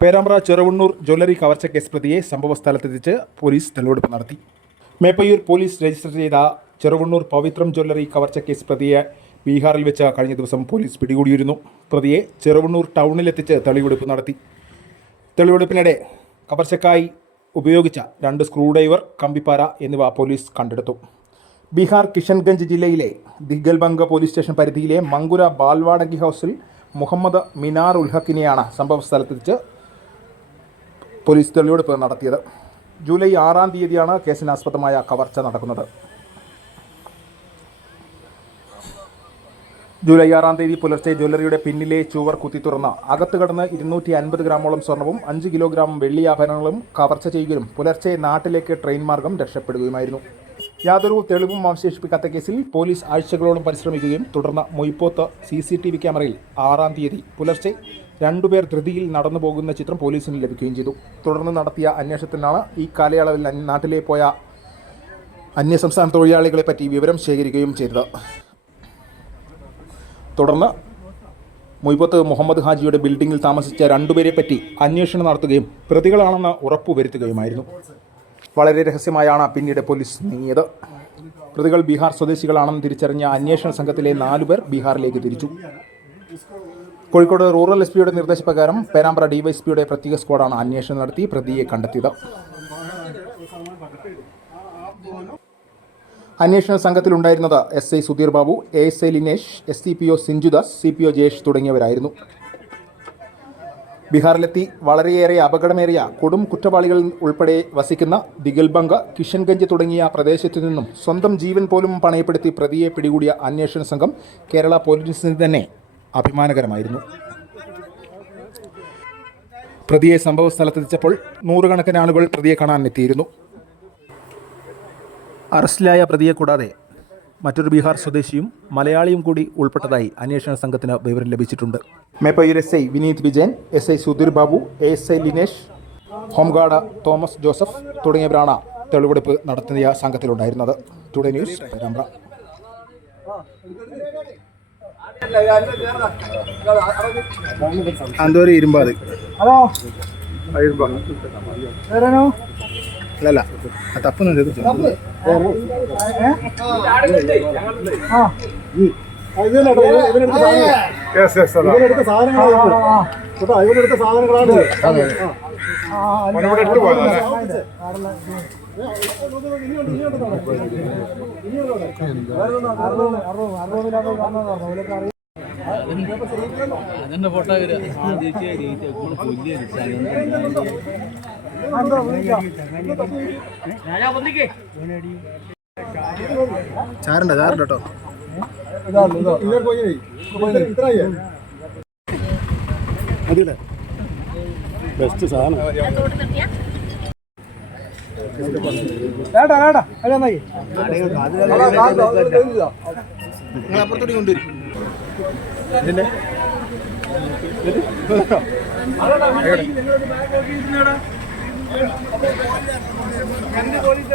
Perambra Cheruvannur jewellery കവർച്ച case പ്രതിയെ സംഭവസ്ഥലത്തെത്തിച്ച് പോലീസ് തെളിവെടുപ്പ് നടത്തി. മേപ്പയ്യൂർ പോലീസ് രജിസ്റ്റർ ചെയ്ത ചെറുവണ്ണൂർ പവിത്രം ജ്വല്ലറി കവർച്ച കേസ് പ്രതിയെ ബീഹാറിൽ വെച്ച് കഴിഞ്ഞ ദിവസം പോലീസ് പിടികൂടിയിരുന്നു. പ്രതിയെ ചെറുവണ്ണൂർ ടൗണിലെത്തിച്ച് തെളിവെടുപ്പ് നടത്തി. തെളിവെടുപ്പിനിടെ കവർച്ചക്കായി ഉപയോഗിച്ച രണ്ട് സ്ക്രൂഡ്രൈവർ കമ്പിപ്പാര എന്നിവ പോലീസ് കണ്ടെടുത്തു. ബീഹാർ കിഷൻഗഞ്ച് ജില്ലയിലെ ദിഗൽബംഗ പോലീസ് സ്റ്റേഷൻ പരിധിയിലെ മങ്കുര ബാൽവാടകി ഹൗസിൽ മുഹമ്മദ് മിനാർ ഉൽഹക്കിനെയാണ് സംഭവസ്ഥലത്തെത്തിച്ച് പോലീസ് തെളിവെടുപ്പ് നടത്തിയത്. ജൂലൈ ആറാം തീയതിയാണ് കേസിനാസ്പദമായ കവർച്ച നടക്കുന്നത്. ജൂലൈ ആറാം തീയതി പുലർച്ചെ ജ്വല്ലറിയുടെ പിന്നിലെ ചുവർ കുത്തി തുറന്ന് അകത്ത് കടന്ന് ഇരുന്നൂറ്റി അൻപത് ഗ്രാമോളം സ്വർണവും അഞ്ച് കിലോഗ്രാം വെള്ളി ആഭരണങ്ങളും കവർച്ച ചെയ്യുകയും പുലർച്ചെ നാട്ടിലേക്ക് ട്രെയിൻ മാർഗം രക്ഷപ്പെടുകയുമായിരുന്നു. യാതൊരു തെളിവും അവശേഷിപ്പിക്കാത്ത കേസിൽ പോലീസ് ആഴ്ചകളോളം പരിശ്രമിക്കുകയും തുടർന്ന് Moyipoth C C T V ക്യാമറയിൽ ആറാം തീയതി പുലർച്ചെ രണ്ടുപേർ ധൃതിയിൽ നടന്നു പോകുന്ന ചിത്രം പോലീസിന് ലഭിക്കുകയും ചെയ്തു. തുടർന്ന് നടത്തിയ അന്വേഷണത്തിനാണ് ഈ കാലയളവിൽ നാട്ടിലേ നാട്ടിലെ പോയ അന്യസംസ്ഥാന തൊഴിലാളികളെ പറ്റി വിവരം ശേഖരിക്കുകയും ചെയ്തത്. തുടർന്ന് മുയ്പത്ത് മുഹമ്മദ് ഹാജിയുടെ ബിൽഡിങ്ങിൽ താമസിച്ച രണ്ടുപേരെ പറ്റി അന്വേഷണം നടത്തുകയും പ്രതികളാണെന്ന് ഉറപ്പുവരുത്തുകയുമായിരുന്നു വളരെ രഹസ്യമായാണ് പിന്നീട് പോലീസ് നീങ്ങിയത്. പ്രതികൾ ബീഹാർ സ്വദേശികളാണെന്ന് തിരിച്ചറിഞ്ഞ അന്വേഷണ സംഘത്തിലെ നാലുപേർ ബീഹാറിലേക്ക് തിരിച്ചു. കോഴിക്കോട് റൂറൽ എസ് പിയുടെ നിർദ്ദേശപ്രകാരം പേരാമ്പ്ര ഡിവൈഎസ്പിയുടെ പ്രത്യേക സ്ക്വാഡാണ് അന്വേഷണം നടത്തി പ്രതിയെ കണ്ടെത്തിയത്. അന്വേഷണ സംഘത്തിലുണ്ടായിരുന്നത് S I Sudheer Babu A S I Linesh S C P O Sinjudas C P O Jayesh തുടങ്ങിയവരായിരുന്നു. ബീഹാറിലെത്തി വളരെയേറെ അപകടമേറിയ കൊടും കുറ്റവാളികൾ ഉൾപ്പെടെ വസിക്കുന്ന ദിഗൽബംഗ കിഷൻഗഞ്ച് തുടങ്ങിയ പ്രദേശത്തു നിന്നും സ്വന്തം ജീവൻ പോലും പണയപ്പെടുത്തി പ്രതിയെ പിടികൂടിയ അന്വേഷണ സംഘം കേരള പോലീസിന് തന്നെ അഭിമാനകരമായിരുന്നു. പ്രതിയെ സംഭവ സ്ഥലത്തെത്തിച്ചപ്പോൾ നൂറുകണക്കിന് ആളുകൾ പ്രതിയെ കാണാൻ എത്തിയിരുന്നു അറസ്റ്റിലായ പ്രതിയെ കൂടാതെ മറ്റൊരു ബീഹാർ സ്വദേശിയും മലയാളിയും കൂടി ഉൾപ്പെട്ടതായി അന്വേഷണ സംഘത്തിന് വിവരം ലഭിച്ചിട്ടുണ്ട്. Meppayur S I Vineeth Vijayan S I Sudheer Babu S I Linesh home guard Thomas Joseph തുടങ്ങിയവരാണ് തെളിവെടുപ്പ് നടത്തിയ സംഘത്തിലുണ്ടായിരുന്നത്. Today news Perambra. അന്തോരി ഇരുമ്പാത് ഹലോ വേറെനോ അല്ലല്ല തപ്പുന്നുണ്ട് ആ ഇവനെടുത്ത ഇവനെടുത്ത സാധനങ്ങളാണ് കേട്ടോ ഇവനെടുത്ത സാധനങ്ങളാണ് അതിന്റെ ഫോട്ടോ ചാരണ്ട ചാരണ്ട കേട്ടോ. ബെസ്റ്റ് സാധനം. ഏട്ടാ ഏട്ടാ അതെ നിങ്ങൾ അപ്പുറത്തോട്ട് കൊണ്ടുവരും പോലീസ്